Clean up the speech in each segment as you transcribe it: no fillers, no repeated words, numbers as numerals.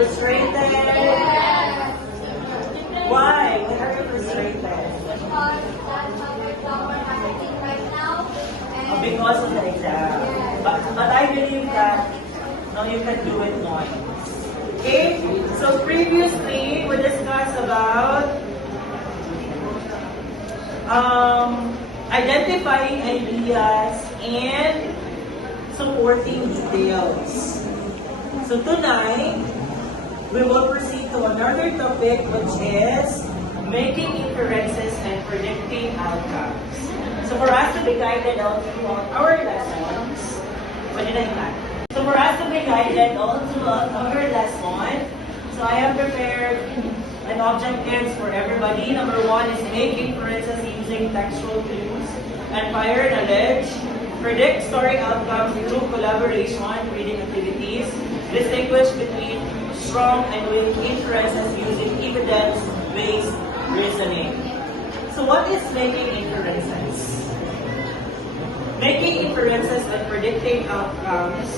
Frustrated? Yes. Why? Why are you frustrated? Because that's how my flower marketing right now. And Because of the exam. But I believe that no, you can do it once. Okay? So previously, we discussed about identifying ideas and supporting details. So tonight, we will proceed to another topic, which is making inferences and predicting outcomes. So for us to be guided all throughout our lessons, so for us to be guided all throughout our lesson, so I have prepared an objectives for everybody. Number one is make inferences using textual clues and prior knowledge, predict story outcomes through collaboration, reading activities, distinguish between strong and weak inferences using evidence-based reasoning. So what is making inferences? Making inferences and predicting outcomes.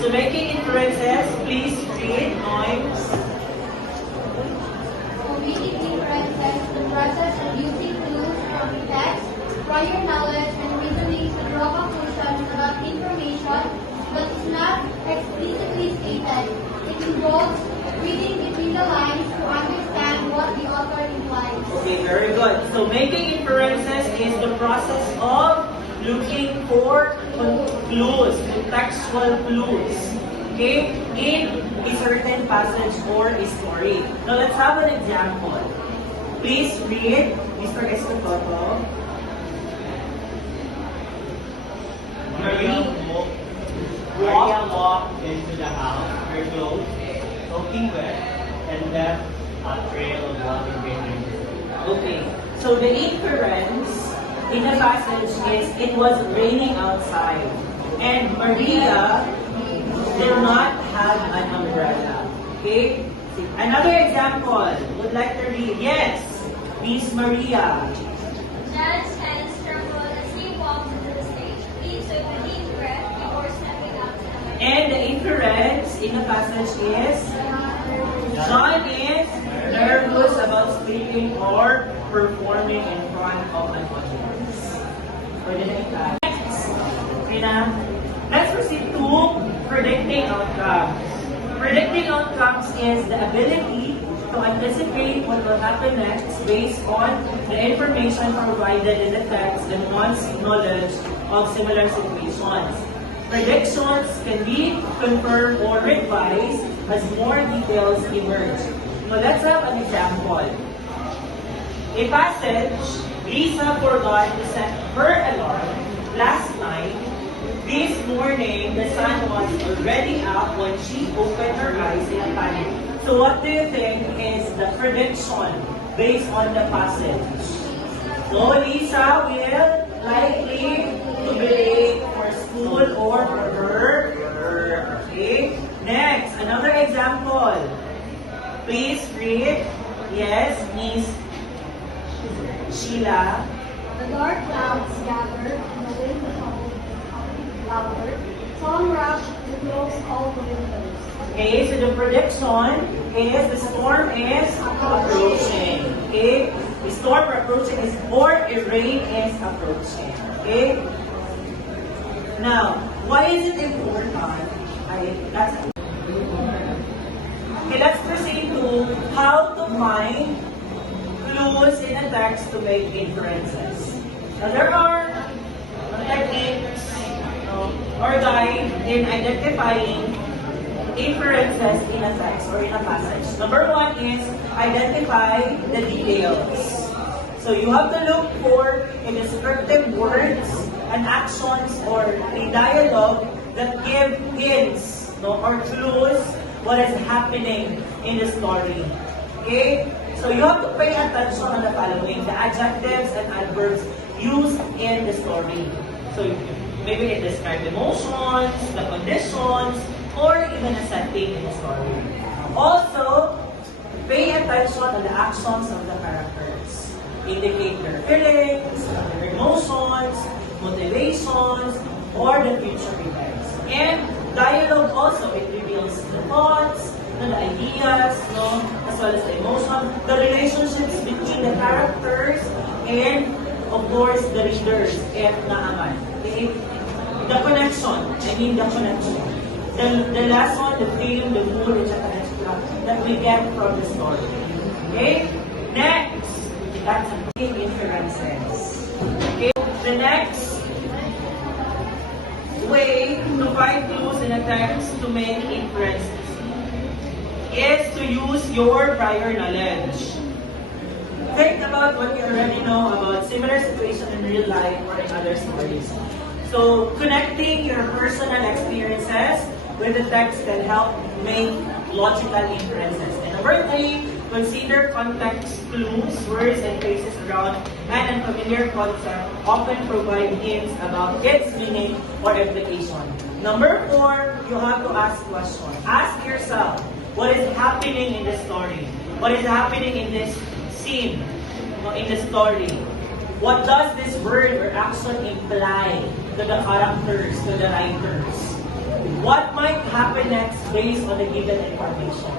So making inferences, please read Noyes. so making inferences, the process of using clues from the text, prior knowledge, and reasoning to draw conclusions about information but is not explicitly stated. It involves reading between the lines to understand what the author implies. Okay, very good. So making inferences is the process of looking for clues, contextual clues, okay, in a certain passage or a story. Now let's have an example. Please read, Mr. Escototo. Maria walked into the house, her clothes soaking wet, and left a trail of water behind her. Okay, so the inference in the passage is it was raining outside, and Maria did not have an umbrella. Okay? Another example, would like to read. Yes, Miss Maria. Judge and struggled as he walked to the stage. He took a deep breath before stepping out to the mic. And the inference in the passage is John is nervous about speaking or performing in front of an audience. Pwede na ika. Next, Rina, let's proceed to predicting outcomes. Predicting outcomes is the ability to anticipate what will happen next based on the information provided in the text and one's knowledge of similar situations. Predictions can be confirmed or revised as more details emerge. Now let's have an example. A passage, Lisa forgot to set her alarm last night. This morning, the sun was already up when she opened her eyes in a panic. So what do you think is the prediction based on the passage? So Lisa will likely to be late for school or for her work. Okay? Next, another example. Please read. Yes, Miss Sheila. The dark clouds gathered and the wind howled louder. Some rushed to close all the windows. Okay, so the prediction is the storm is approaching. Okay, the storm approaching is or a rain is approaching. Okay. Now, why is it important? Okay, let's proceed to how to find clues in a text to make inferences. Now, there are techniques or guide in identifying inferences in a text or in a passage. Number one is identify the details. So you have to look for descriptive words and actions or a dialogue that give hints or clues what is happening in the story. Okay? So you have to pay attention on the following, the adjectives and adverbs used in the story. So maybe it describes emotions, the conditions, or even a setting in the story. Also, pay attention on the actions of the characters. Indicate their feelings, their emotions, motivations, or the future events. And dialogue also, it reveals the thoughts, the ideas, no, as well as the emotion, the relationships between the characters, and of course the readers, F na naman. Okay? The connection, the connection. The lesson, the theme, the mood, and the connection that we get from the story. Okay? Next, that's inferences. Okay? The next way to find clues in a text to make inferences is to use your prior knowledge. Think about what you already know about similar situations in real life or in other stories. So, connecting your personal experiences with the text can help make logical inferences. And number 3, consider context clues, words and phrases around an unfamiliar concept often provide hints about its meaning or implication. Number 4, you have to ask questions. Ask yourself, what is happening in the story? What is happening in this scene, in the story? What does this word or action imply to the characters, to the writers? What might happen next based on the given information?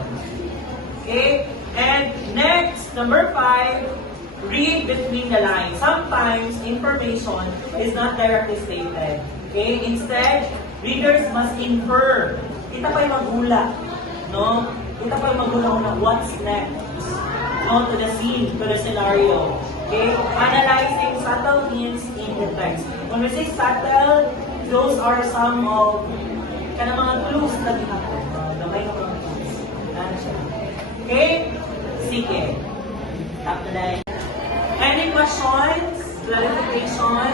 Okay? And next, number 5, read between the lines. Sometimes information is not directly stated. Okay? Instead, readers must infer. Kita pa yung magula. No? Kita pa yung magula na what's next. No? To the scene, to the scenario. Okay? Analyzing subtle hints in the text. When we say subtle, those are some of mga clues na ginagawa. Gamay na mga clues. Okay? Sige. Stop the line. Any questions? Clarifications?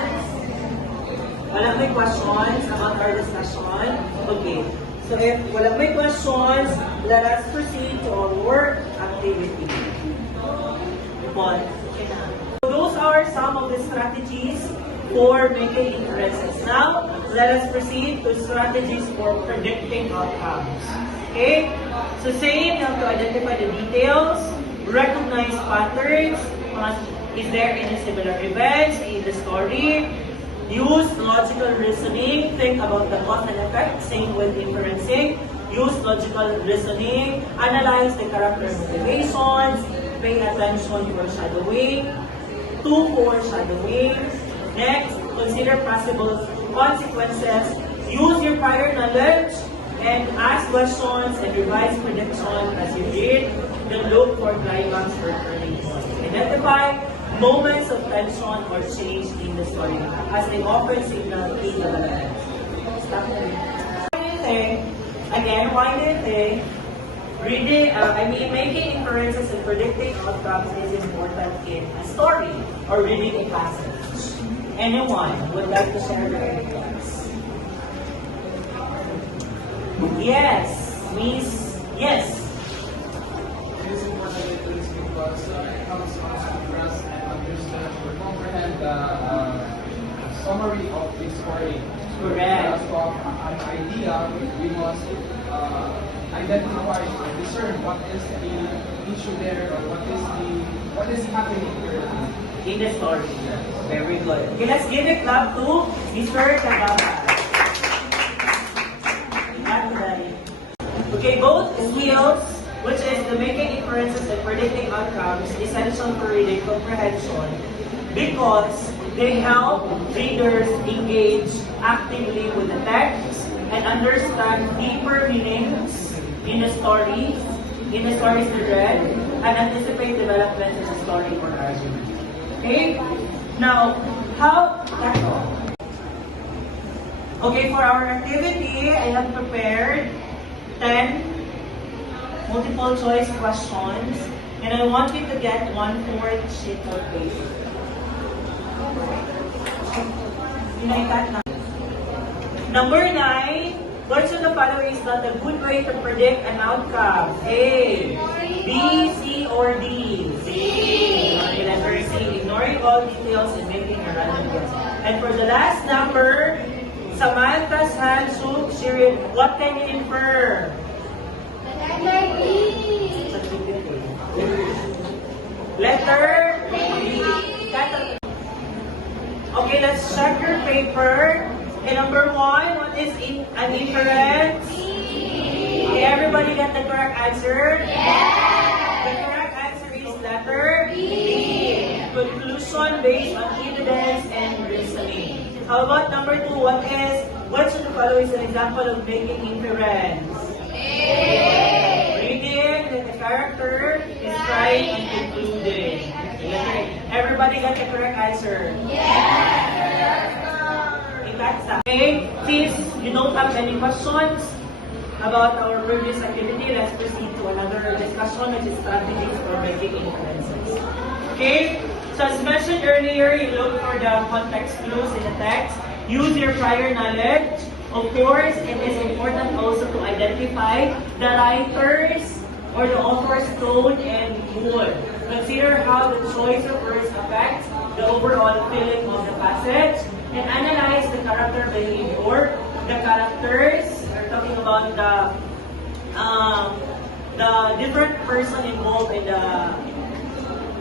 Walang may questions about our discussion? Okay. So if walang may questions, let us proceed to our work activity. Paul. So those are some of the strategies for making inferences. Now, let us proceed to strategies for predicting outcomes. Okay? So same, you have to identify the details, recognize patterns, is there any similar events in the story, use logical reasoning, think about the cause and effect, same with inferencing, use logical reasoning, analyze the character motivations, pay attention to foreshadowing, to foreshadowing. Next, consider possible consequences, use your prior knowledge, and ask questions and revise predictions as you read. Then look for climax or turning point. Identify moments of tension or change in the story as they often signal key developments. Stop there. Why do you think? Again, why do you think making inferences and predicting outcomes is important in a story or reading a passage? Anyone would like to share their ideas? Yes, Miss. Yes. It is important because it helps us to grasp and understand or comprehend the summary of the story. Correct. From an idea, we must identify or discern what is the issue there or what is happening there. In the story. Very good. Okay, let's give a clap to Mr. Tagaba. Okay, both skills, which is the making inferences and predicting outcomes, essential for reading comprehension because they help readers engage actively with the text and understand deeper meanings in the stories they read, and anticipate developments in the story or argument. Okay? Now, that's all. Okay, for our activity, I have prepared 10 multiple choice questions, and I want you to get 1/4 sheet of paper. Number 9, which of the following is not a good way to predict an outcome? A, B, C, or D? C. Okay, letter C. Ignoring all details and making a random guess. And for the last number, Samantha's hand shook. She read, what can you infer? Letter D. Okay, let's check your paper. Okay, number 1, what is an inference? Okay, everybody got the correct correct answer? Yes! The correct answer is letter B. Conclusion based on evidence and reasoning. How about number 2? What should the follow is an example of making inference? Reading that the character is trying and concluding. Everybody got the correct answer? Okay, since you don't have any questions about our previous activity, let's proceed to another discussion, which is strategies for making inferences. Okay, so as mentioned earlier, you look for the context clues in the text. Use your prior knowledge. Of course, it is important also to identify the writers or the author's tone and mood. Consider how the choice of words affects the overall feeling of the passage, and analyze the character behavior. The characters are talking about the different person involved in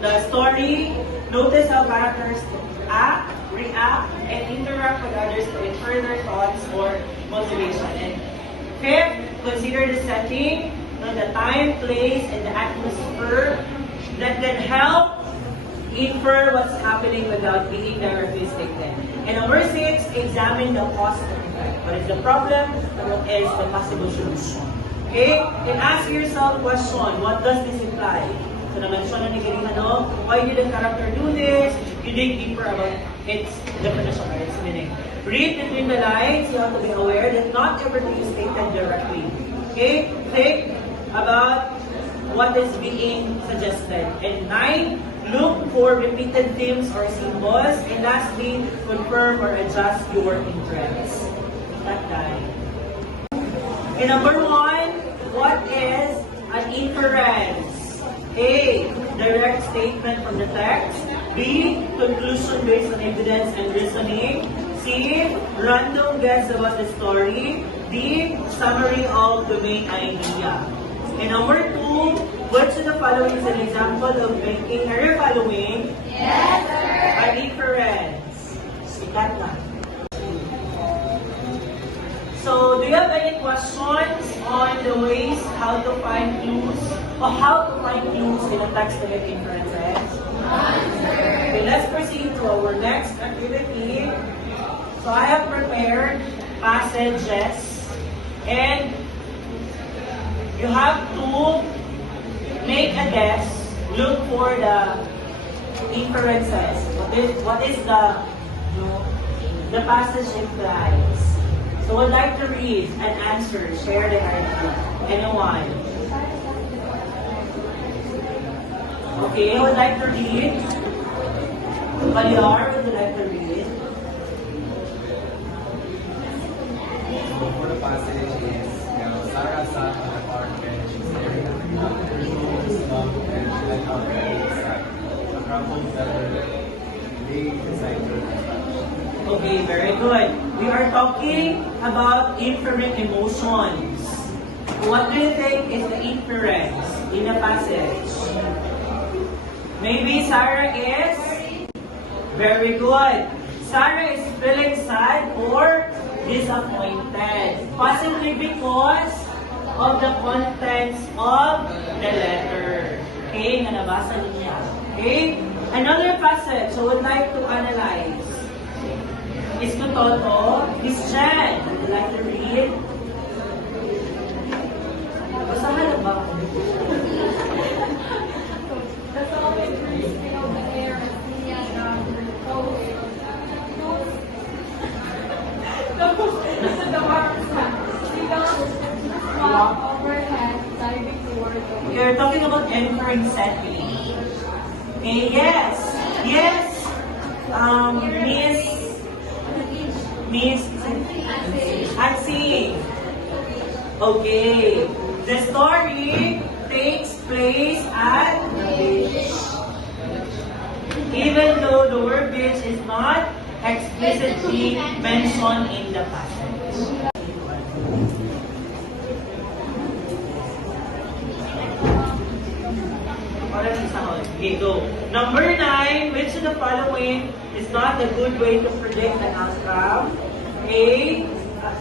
the story. Notice how characters act, react, and interact with others to infer their thoughts or motivation. And fifth, consider the setting, the time, place, and the atmosphere that can help infer what's happening without being directly stated. And number 6, examine the cause and effect. What is the problem and what is the possible solution? Okay? And ask yourself a question, what does this imply? So na-mention na ni Garihano, why did the character do this? You dig deeper about its definition or its meaning. Read between the lines, you have to be aware that not everything is stated directly. Okay? Think about what is being suggested. And 9, look for repeated themes or symbols. And lastly, confirm or adjust your interests. That time. And number 1, what is an inference? A, direct statement from the text. B, conclusion based on evidence and reasoning. C, random guess about the story. D, summary of the main idea. And number 2, which of the following is an example of making, are you following? Yes, sir. An inference. That one. So, do you have any questions on the ways how to find clues or how to find clues in a text to make inferences? Okay, let's proceed to our next activity. So, I have prepared passages and you have to make a guess, look for the inferences. What is the passage implies? So I'd like to read and answer, share the idea. Anyone? Okay, I would like to read. Baliar, would you like to read? So for the passage is, Sarah sat on the park bench staring at the ground. Her nose slumped and she let out a deep sigh. A crumpled feather lay beside her. Okay, very good. We are talking about inferring emotions. What do you think is the inference in the passage? Maybe Sarah is? Very good. Sarah is feeling sad or disappointed. Possibly because of the contents of the letter. Okay, na nabasa niya. Okay? Another passage, so I would like to analyze. Is Toto, Miss Jen, would you like to read? Basahan na ba? The solid crisping of the air as he and the water seagulls overhead diving towards the wind. You're talking about entering setting. Okay, yes. Yes. Miss Hansi. Okay. The story takes place at the beach. Even though the word beach is not explicitly mentioned in the passage. Okay, go. Number 9, which of the following is not a good way to predict an outcome? A,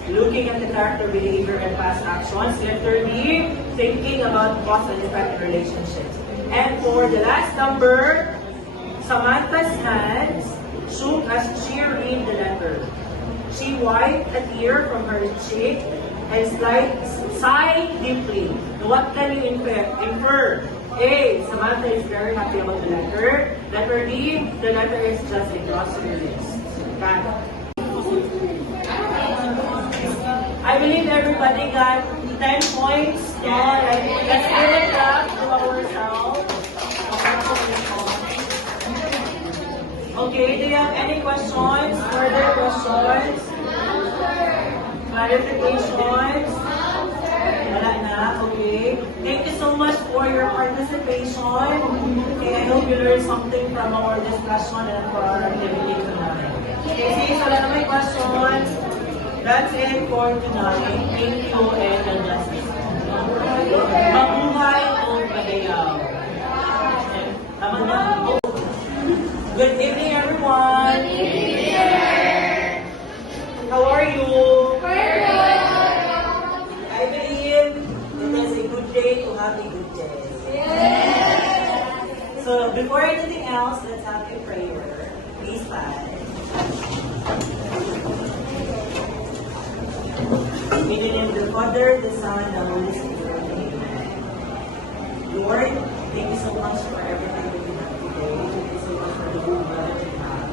looking at the character behavior and past actions. Letter B, thinking about cause and effect relationships. And for the last number, Samantha's hands shook as she read the letter. She wiped a tear from her cheek and sighed deeply. What can you infer? A. Samantha is very happy about the letter. Letter B. The letter is just a grocery list. Got it. I believe everybody got 10 points. Let's give it up to ourselves. Okay, do you have any questions? Further questions? Clarifications? Wala na, okay. Thank you so much for your participation. Okay, I hope you learned something from our discussion and for our activity tonight. Okay, since wala na may questions, that's it for tonight. Thank you and God bless you. Mabuhay o magayaw. Tama na? Good evening, everyone. Good evening. How are you? I believe it is a good day to have a good day. So before anything else, let's have a prayer. Please stand. In the name of the Father, the Son, and the Holy Spirit. Amen. Lord, thank you so much for everything that you have today. Thank you so much for the good that you have.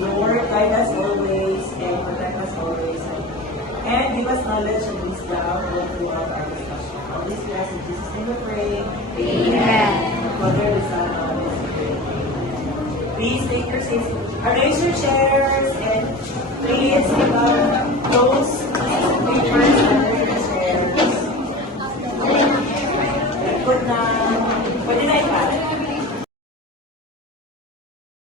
Lord, guide us always and protect us always. And give us knowledge and wisdom all throughout our discussion. All these blessings in Jesus' name we pray. Amen. Father, the Son, and the Holy Spirit. Amen. Please take your seats. Arrange your chairs and please close papers under your chairs. Good night.